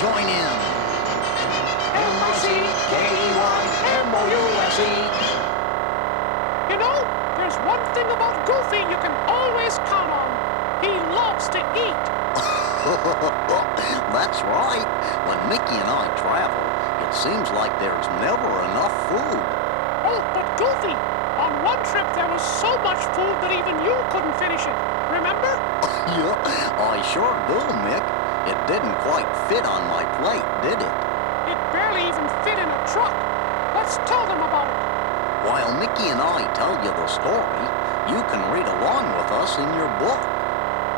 join in. MICKEYMOUSE. You know, there's one thing about Goofy you can always count on. He loves to eat. That's right. When Mickey and I travel, it seems like there's never enough food. Oh, but Goofy, on one trip there was so much food that even you couldn't finish it. Remember? Yeah, I sure do, Mick. It didn't quite fit on my plate, did it? It barely even fit in a truck. Let's tell them about it. While Mickey and I tell you the story, you can read along with us in your book.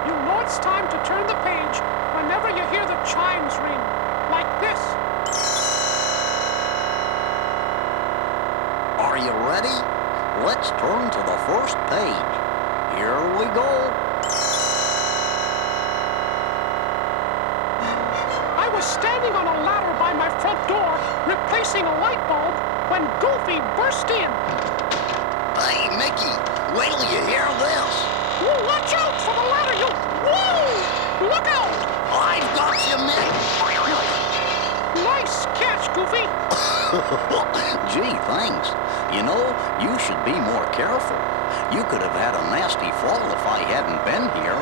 You know it's time to turn the page whenever you hear the chimes ring, like this. Are you ready? Let's turn to the first page. Here we go. I was standing on a ladder by my front door, replacing a light bulb, when Goofy burst in. Hey, Mickey, wait till you hear this. Whoa, watch out for the ladder, you... Whoa! Look out! I've got you, Mick. Nice catch, Goofy. Gee, thanks. You know, you should be more careful. You could have had a nasty fall if I hadn't been here.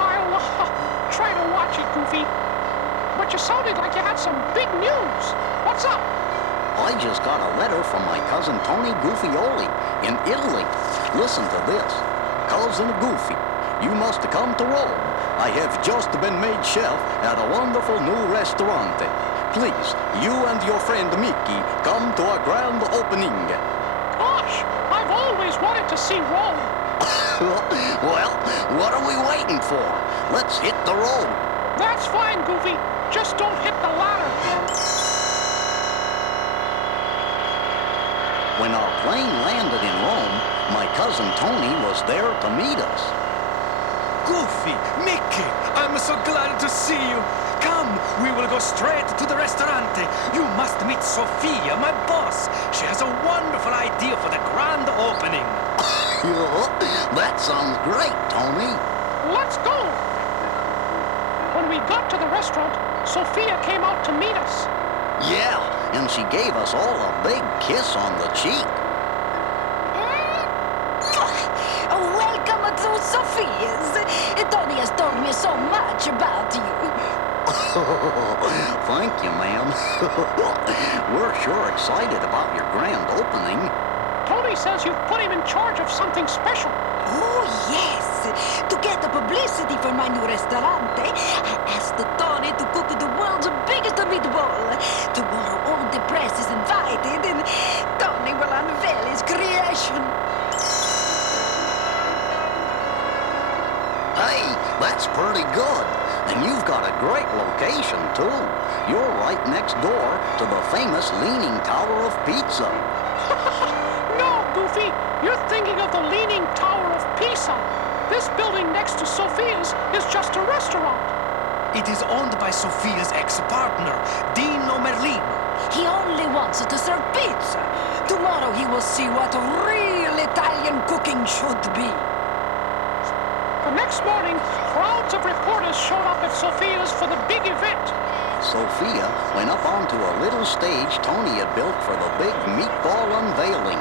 I'll try to watch it, Goofy. But you sounded like you had some big news. What's up? I just got a letter from my cousin Tony Goofioli in Italy. Listen to this. Cousin Goofy, you must come to Rome. I have just been made chef at a wonderful new restaurant. Please, you and your friend Mickey come to a grand opening. Gosh, I've always wanted to see Rome. Well, what are we waiting for? Let's hit the road. That's fine, Goofy. Just don't hit the ladder. When our plane landed in Rome, my cousin Tony was there to meet us. Goofy, Mickey, I'm so glad to see you. Come, we will go straight to the restaurante. You must meet Sophia, my boss. She has a wonderful idea for the grand opening. That sounds great, Tony. Let's go. When we got to the restaurant, Sophia came out to meet us. Yeah, and she gave us all a big kiss on the cheek. Welcome to Sophia's. Tony has told me so much about you. Thank you, ma'am. We're sure excited about your grand opening. Tony says you've put him in charge of something special. Oh, yes. To get the publicity for my new restaurante, I asked Tony to cook the world's biggest meatball. Tomorrow all the press is invited and Tony will unveil his creation. Hey, that's pretty good. And you've got a great location, too. You're right next door to the famous Leaning Tower of Pizza. No, Goofy, you're thinking of the Leaning Tower of Pisa. This building next to Sophia's is just a restaurant. It is owned by Sophia's ex-partner, Dino Merlino. He only wants to serve pizza. Tomorrow he will see what real Italian cooking should be. The next morning, crowds of reporters showed up at Sophia's for the big event. Sophia went up onto a little stage Tony had built for the big meatball unveiling.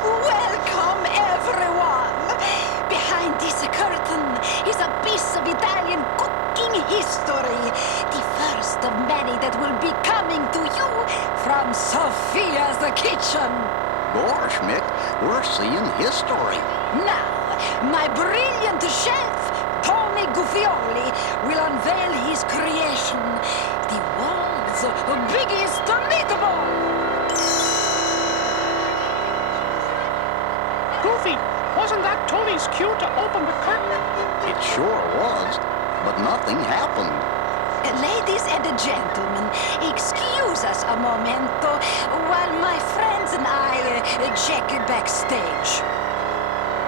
Welcome, everyone! Behind this curtain is a piece of Italian cooking history. The first of many that will be coming to you from Sophia's kitchen. Gosh, Mick, we're seeing history. Now, my brilliant chef, Tony Goofioli, will unveil his creation, the world's biggest meatball. Goofy, wasn't that Tony's cue to open the curtain? It sure was, but nothing happened. Ladies and gentlemen, excuse us a momento while my friends and I check backstage.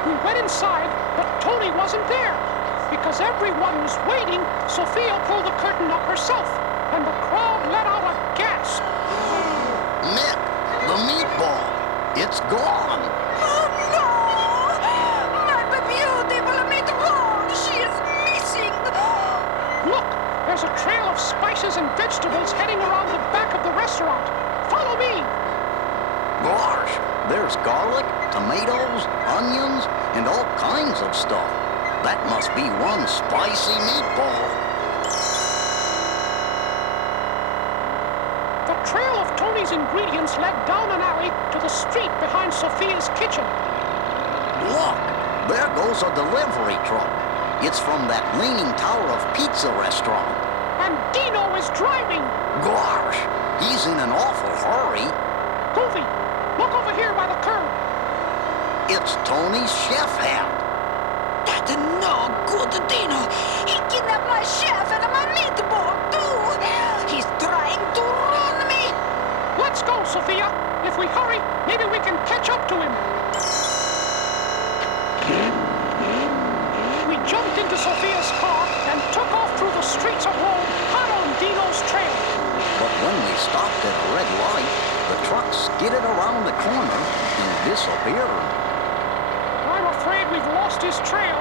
We went inside, but Tony wasn't there. Because everyone was waiting, Sophia pulled the curtain up herself, and the crowd let out a gasp. Mick, the meatball, it's gone. Oh no! My beautiful meatball, she is missing! Look, there's a trail of spices and has garlic, tomatoes, onions, and all kinds of stuff. That must be one spicy meatball. The trail of Tony's ingredients led down an alley to the street behind Sophia's kitchen. Look, there goes a delivery truck. It's from that Leaning Tower of Pizza restaurant. And Dino is driving. Gosh, he's in an awful hurry. Goofy, look over here by the curb. It's Tony's chef hat. That's no good, Dino. He kidnapped my chef and my meatball, too. He's trying to ruin me. Let's go, Sophia. If we hurry, maybe we can catch up to him. We jumped into Sophia's car and took off through the streets of Rome, hot on Dino's trail. But when we stopped at a red light, the truck skidded around the corner and disappeared. I'm afraid we've lost his trail.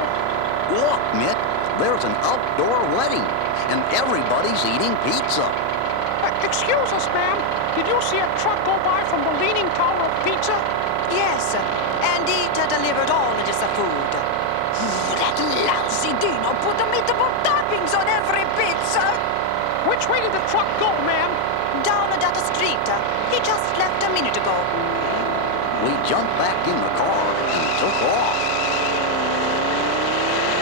Look, Nick, there's an outdoor wedding, and everybody's eating pizza. Excuse us, ma'am. Did you see a truck go by from the Leaning Tower of Pizza? Yes, and it delivered all of this food. That lousy Dino put the meatball toppings on every pizza. Which way did the truck go, ma'am? Down that street. He just left a minute ago. We jumped back in the car and took off.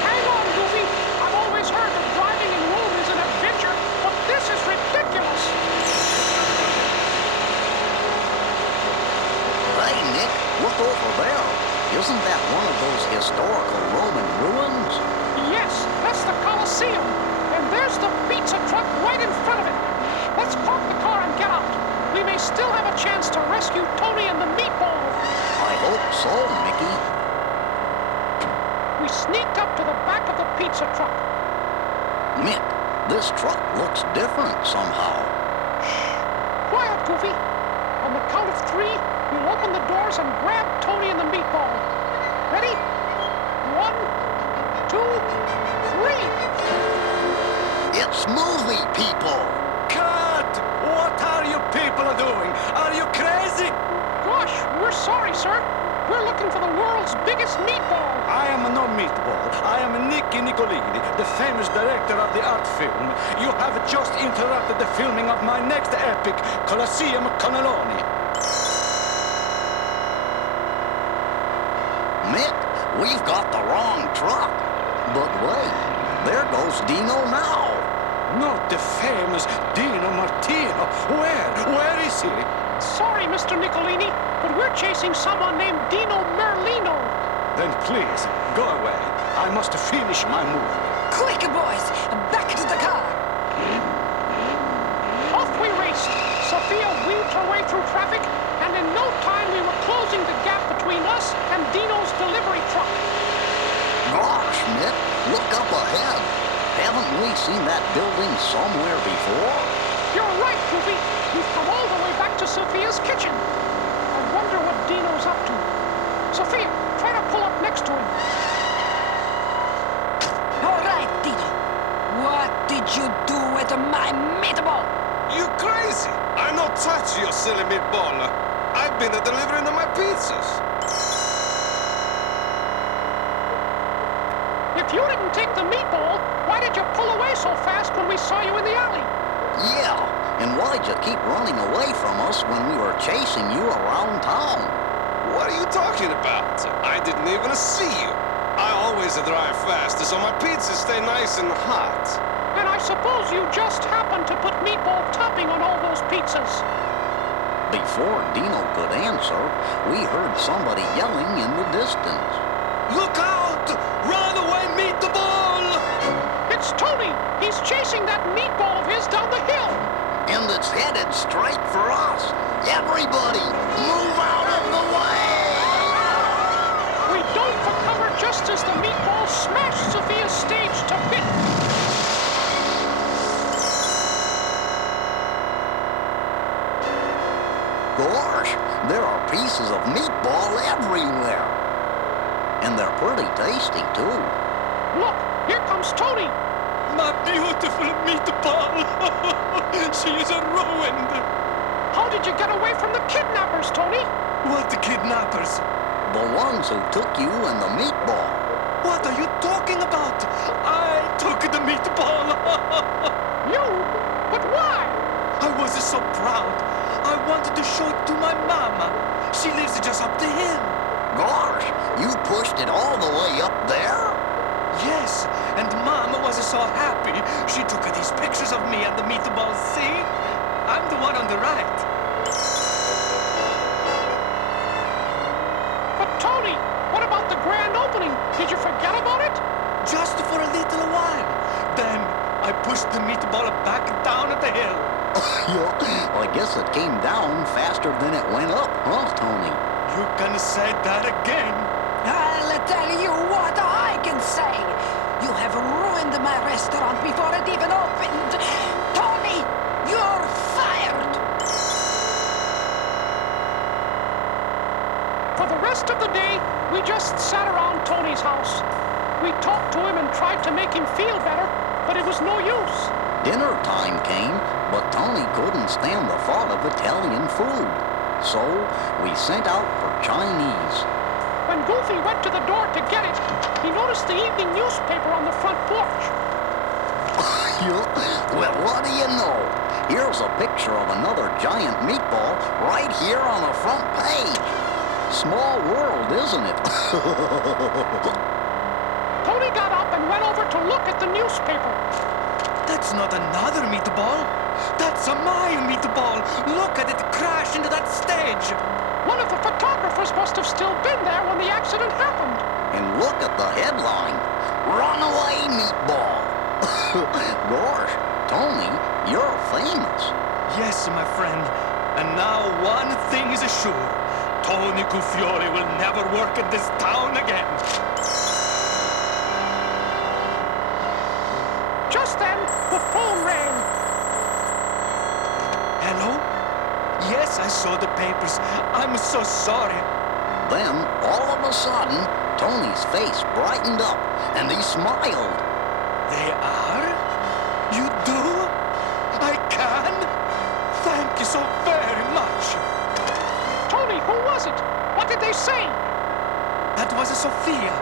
Hang on, Goofy. I've always heard that driving in Rome is an adventure, but this is ridiculous. Hey, Nick, look over there. Isn't that one of those historical Roman ruins? Yes, that's the Colosseum. And there's the pizza truck right in front of it. Let's park the car and get out. We may still have a chance to rescue Tony and the meatball. I hope so, Mickey. We sneaked up to the back of the pizza truck. Mick, this truck looks different somehow. Quiet, Goofy. On the count of three, we'll open the doors and grab Tony and the meatball. Ready? 1, 2, 3. It's movie people. Cut! What are you people doing? Are you crazy? Gosh, we're sorry, sir. We're looking for the world's biggest meatball. I am no meatball. I am Nicky Nicolini, the famous director of the art film. You have just interrupted the filming of my next epic, Colosseum Cannelloni. Mick, we've got the wrong truck. But wait, there goes Dino now. Not the famous Dino Martino. Where is he? Sorry, Mr. Nicolini, but we're chasing someone named Dino Merlino. Then please, go away. I must finish my movie. Quick, boys, back to the car. Off we raced. Sophia weaved her way through traffic, and in no time we were closing the gap between us and Dino's delivery truck. Gosh, Mick, look up ahead. Haven't we seen that building somewhere before? You're right, Goofy. We've come all the way back to Sophia's kitchen. I wonder what Dino's up to. Sophia, try to pull up next to him. All right, Dino. What did you do with my meatball? You crazy? I not touch your silly meatball. I've been delivering my pizzas. If you didn't take the meatball, why did you pull away so fast when we saw you in the alley? Yeah, and why'd you keep running away from us when we were chasing you around town? What are you talking about? I didn't even see you. I always drive fast, so my pizzas stay nice and hot. And I suppose you just happened to put meatball topping on all those pizzas. Before Dino could answer, we heard somebody yelling in the distance. Look out! Run away, meatball! It's Tony! He's chasing that meatball of his down the hill! And it's headed straight for us. Everybody, move out of the way! We dove for cover just as the meatball smashed Sophia's stage to bits. Gosh, there are pieces of meatball everywhere. And they're pretty tasty, too. Look, here comes Tony! My beautiful meatball! She is ruined! How did you get away from the kidnappers, Tony? What kidnappers? The ones who took you and the meatball. What are you talking about? I took the meatball. You? But why? I was so proud. I wanted to show it to my mama. She lives just up the hill. Gosh, you pushed it all the way up there? Yes, and Mama was so happy. She took these pictures of me and the meatballs, see? I'm the one on the right. But Tony, what about the grand opening? Did you forget about it? Just for a little while. Then I pushed the meatball back down at the hill. Yeah, I guess it came down faster than it went up, huh, Tony? You can say that again. I'll tell you what I can say. You have ruined my restaurant before it even opened. Tony, you're fired. For the rest of the day, we just sat around Tony's house. We talked to him and tried to make him feel better, but it was no use. Dinner time came, but Tony couldn't stand the thought of Italian food. So we sent out for Chinese. When Goofy went to the door to get it, he noticed the evening newspaper on the front porch. Well, what do you know? Here's a picture of another giant meatball right here on the front page. Small world, isn't it? Tony got up and went over to look at the newspaper. That's not another meatball. That's my meatball. Look at it crash into that stage. One of the photographers must have still been there when the accident happened. And look at the headline. Runaway meatball. Gosh, Tony, you're famous. Yes, my friend. And now one thing is sure. Tony Guffioli will never work in this town again. Just then, the phone rang. Hello? Yes, I saw the papers. I'm so sorry. Then, all of a sudden, Tony's face brightened up, and he smiled. They are? You do? I can? Thank you so very much. Tony, who was it? What did they say? That was Sophia.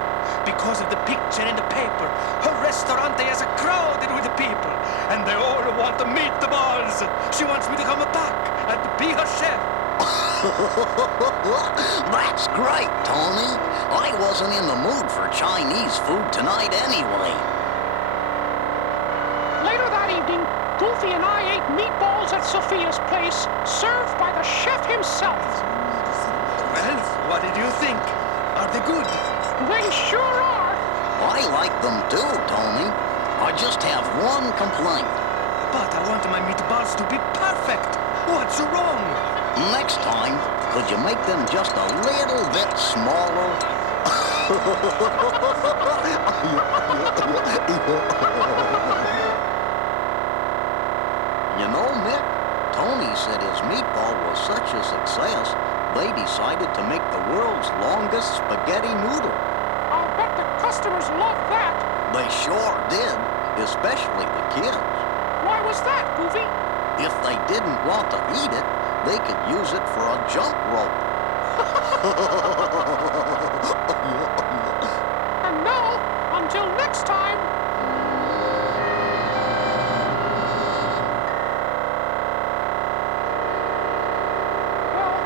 Because of the picture in the paper, her restaurant is crowded with people, and they all want to meet the balls. She wants me to come back and be her chef. That's great, Tony. I wasn't in the mood for Chinese food tonight anyway. Later that evening, Goofy and I ate meatballs at Sophia's place, served by the chef himself. Well, what did you think? Are they good? They sure are. I like them too, Tony. I just have one complaint. But I want my meatballs to be perfect. What's wrong? Next time, could you make them just a little bit smaller? You know, Mick, Tony said his meatball was such a success, they decided to make the world's longest spaghetti noodle. I'll bet the customers loved that. They sure did, especially the kids. Why was that, Goofy? If they didn't want to eat it, they could use it for a jump rope. And now, until next time. Well,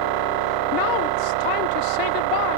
now it's time to say goodbye.